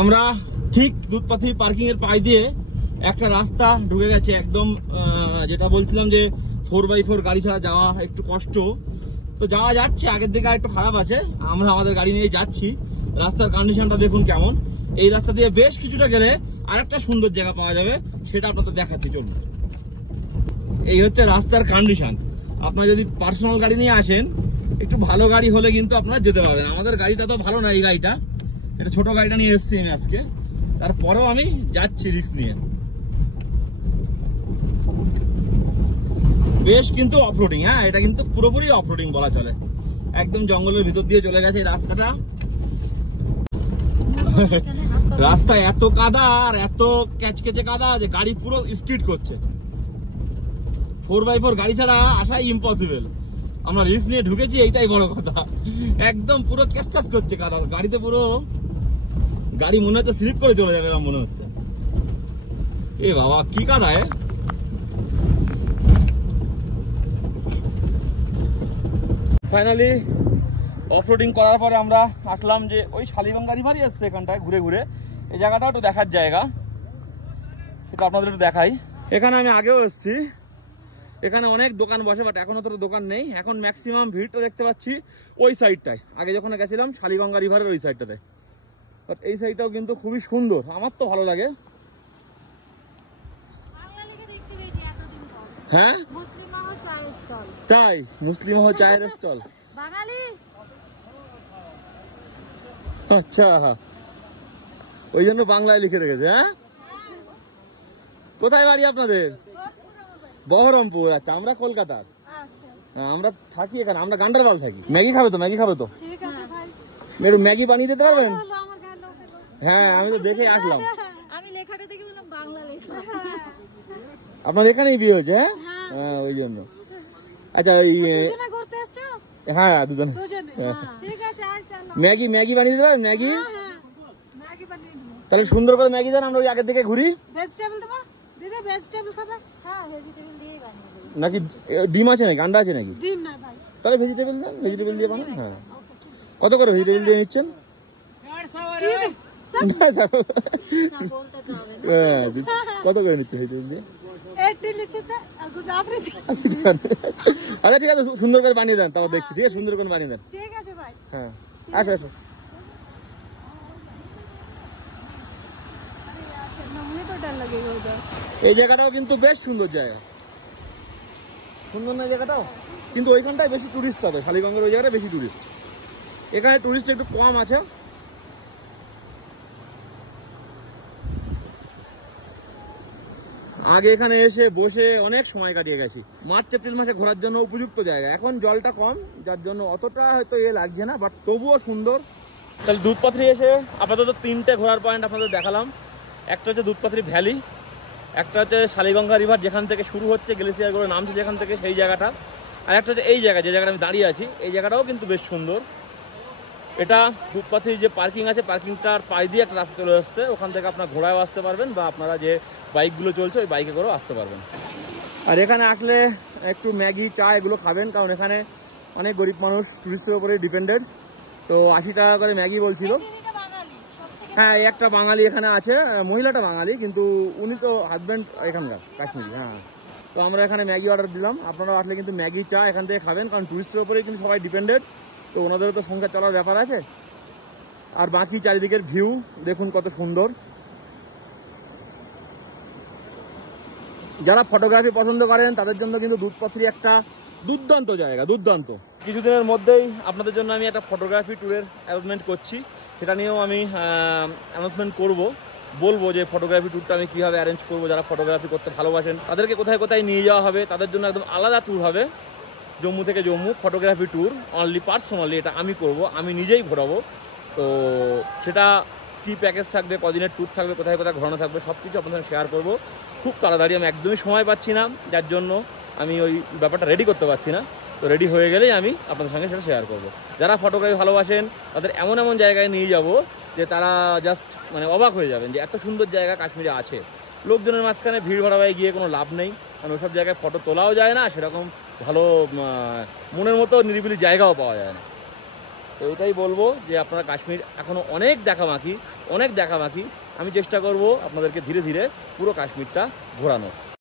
আমরা ঠিক দুধপাথি পার্কিং এর পাশ দিয়ে একটা রাস্তা ঢুকে গেছে একদম, যেটা বলছিলাম যে 4x4 গাড়ি ছাড়া যাওয়া একটু কষ্ট, তো যাওয়া যাচ্ছে, আগের দিকে একটু খারাপ আছে। আমরা আমাদের গাড়ি নিয়ে যাচ্ছি। রাস্তার কন্ডিশনটা দেখুন কেমন। এই রাস্তা দিয়ে বেশ কিছুটা গেলে আরেকটা সুন্দর জায়গা পাওয়া যাবে, সেটা আপনাদের দেখাচ্ছি, চলুন। এই হচ্ছে রাস্তার কন্ডিশন। আপনারা যদি পার্সোনাল গাড়ি নিয়ে আসেন, একটু ভালো গাড়ি হলে কিন্তু আপনারা যেতে পারবেন। আমাদের গাড়িটা তো ভালো না, এই গাড়িটা, এটা ছোট গাড়িটা নিয়ে এসেছি আমি আজকে, তারপরেও আমি যাচ্ছি রিস্ক নিয়ে। বেশ কিন্তু অফরোডিং, হ্যাঁ এটা কিন্তু পুরোপুরি অফরোডিং বলা চলে। একদম জঙ্গলের ভিতর দিয়ে চলে গেছে এই রাস্তাটা। রাস্তা এত কাদা আর এত ক্যাচকেচে কাদা যে গাড়ি পুরো স্কিড করছে। 4x4 গাড়ি ছাড়া আসাই ইম্পসিবল। আমরা রিস্ক নিয়ে ঢুকেছি, এইটাই বড় কথা। একদম পুরো ক্যাচক্যাচ করছে কাদা গাড়িতে, পুরো গাড়ি মনে হচ্ছে স্লিপ করে চলে যাবে মনে হচ্ছে। এ বাবা কি কাদা! ফাইনালি অফরোডিং করার পরে আমরা আসলাম যে ওই শালিগঙ্গা রিভারই আসছে এখানটায় ঘুরে ঘুরে। এই জায়গাটাও একটু দেখার জায়গা, সেটা আপনাদের একটু দেখাই। এখানে আমি আগেও এসেছি, এখানে অনেক দোকান বসে, বাট এখন অতটা দোকান নেই। এখন ম্যাক্সিমাম ভিড়টা দেখতে পাচ্ছি ওই সাইডটায়। আগে যখন গেছিলাম শালিগঙ্গা রিভারের ওই সাইডটাতে, বাট এই সাইডটাও কিন্তু খুবই সুন্দর, আমার তো ভালো লাগে। হ্যাঁ চাই, মুসলিম চায়ের স্টল, আচ্ছা ওই জন্য বাংলায় লিখে রেখেছে। হ্যাঁ, কোথায় বাড়ি আপনাদের? বহরমপুর। আচ্ছা, আমরা কলকাতার। আমরা থাকি এখানে, আমরা গান্ডারবাল থাকি। ম্যাগি খাবে তো? ম্যাগি খাবে তো? একটু ম্যাগি বানিয়ে দিতে পারবেন? হ্যাঁ, আমি তো দেখে আসলাম। আপনার এখানেই বিয়ে হয়েছে? হ্যাঁ, ওই জন্য। আচ্ছা, হ্যাঁ দুজনে। ম্যাগি ম্যাগি বানিয়ে দিতে পারবেন? ম্যাগি তাহলে সুন্দর করে ম্যাগি দেন, আমরা ওই আগের দিকে ঘুরি। নাকি ডিম আছে নাকি, আন্ডা আছে নাকি? তাহলে ভেজিটেবল দেন, ভেজিটেবল দিয়ে বানান। হ্যাঁ, কত করে ভেজিটেবল দিয়ে নিচ্ছেন? কত করে নিচ্ছে ভেজিটেবল দিয়ে? আচ্ছা ঠিক আছে, সুন্দর করে বানিয়ে দেন, তাও দেখছি। ঠিক আছে, সুন্দর করে বানিয়ে দেন। হ্যাঁ, আসো আসো। এই জায়গাটাও কিন্তু বেশ সুন্দর জায়গা, সুন্দর না জায়গাটাও? কিন্তু ওইখানটায় বেশি টুরিস্ট হবে, শালিগঙ্গার ওই জায়গাটা বেশি টুরিস্ট। এখানে টুরিস্ট একটু কম আছে। আগে এখানে এসে বসে অনেক সময় কাটিয়ে গেছি। মার্চ এপ্রিল মাসে ঘোরার জন্য উপযুক্ত জায়গা। এখন জলটা কম, যার জন্য অতটা হয়তো লাগছে না, বাট তবুও সুন্দর। তাহলে দুধপাথরি এসে আপাতত 3টে ঘোরার পয়েন্ট আপনাদের দেখালাম। একটা হচ্ছে দুধপাথরি ভ্যালি, একটা হচ্ছে শালিগঙ্গা রিভার যেখান থেকে শুরু হচ্ছে, গ্লেসিয়ার করে নামছে যেখান থেকে, সেই জায়গাটা। আর একটা হচ্ছে এই জায়গা, যে জায়গাটা আমি দাঁড়িয়ে আছি, এই জায়গাটাও কিন্তু বেশ সুন্দর। এটা দুধপাথরি যে পার্কিং আছে, পার্কিংটার পাশ দিয়ে একটা রাস্তা চলে আসছে, ওখান থেকে আপনার ঘোড়ায়ও আসতে পারবেন, বা আপনারা যে বাইকগুলো চলছে ওই বাইকে করেও আসতে পারবেন। আর এখানে আসলে একটু ম্যাগি চা এগুলো খাবেন, কারণ এখানে অনেক গরিব মানুষ টুরিস্টের উপরে ডিপেন্ডেড। তো 80 টাকা করে ম্যাগি বলছিল। হ্যাঁ, একটা বাঙালি এখানে আছে, মহিলাটা বাঙালি, কিন্তু উনি তো হাজব্যান্ড এখানকার কাশ্মীরি। হ্যাঁ, তো আমরা এখানে ম্যাগি অর্ডার দিলাম। আপনারা আসলে কিন্তু ম্যাগি চা এখান থেকে খাবেন, কারণ টুরিস্টের উপরেই কিন্তু সবাই ডিপেন্ডেড, তো ওনাদেরও তো সংসার চলার ব্যাপার আছে। আর বাকি চারিদিকের ভিউ দেখুন কত সুন্দর। যারা ফটোগ্রাফি পছন্দ করেন তাদের জন্য কিন্তু দুধপাথরি একটা দুর্দান্ত জায়গা, দুর্দান্ত। কিছুদিনের মধ্যেই আপনাদের জন্য আমি একটা ফটোগ্রাফি ট্যুরের অ্যারেঞ্জমেন্ট করছি, সেটা নিয়েও আমি অ্যানাউন্সমেন্ট করবো, বলবো যে ফটোগ্রাফি ট্যুরটা আমি কীভাবে অ্যারেঞ্জ করবো। যারা ফটোগ্রাফি করতে ভালোবাসেন তাদেরকে কোথায় কোথায় নিয়ে যাওয়া হবে, তাদের জন্য একদম আলাদা ট্যুর হবে। জম্মু থেকে Jammu photography tour, only personally, এটা আমি করব, আমি নিজেই ঘোরাবো। তো সেটা কী প্যাকেজ থাকবে, কদিনের ট্যুর থাকবে, কোথায় কোথায় ঘোরানো থাকবে, সব কিছু আপনাদের শেয়ার করবো খুব তাড়াতাড়ি। আমি একদমই সময় পাচ্ছি না, যার জন্য আমি ওই ব্যাপারটা রেডি করতে পারছি না। তো রেডি হয়ে গেলেই আমি আপনাদের সঙ্গে সেটা শেয়ার করবো। যারা ফটোগ্রাফি ভালোবাসেন তাদের এমন এমন জায়গায় নিয়ে যাব যে তারা জাস্ট মানে অবাক হয়ে যাবেন যে এত সুন্দর জায়গা কাশ্মীরে আছে। লোকজনের মাঝখানে ভিড় ভাড়ায় গিয়ে কোনো লাভ নেই, কারণ ওইসব জায়গায় ফটো তোলাও যায় না, সেরকম ভালো মনের মতো নিরিবিলি জায়গাও পাওয়া যায় না। তো এটাই বলবো যে আপনারা কাশ্মীর এখনও অনেক দেখা বাকি, অনেক দেখা বাকি। আমি চেষ্টা করব আপনাদেরকে ধীরে ধীরে পুরো কাশ্মীরটা ঘোরানোর।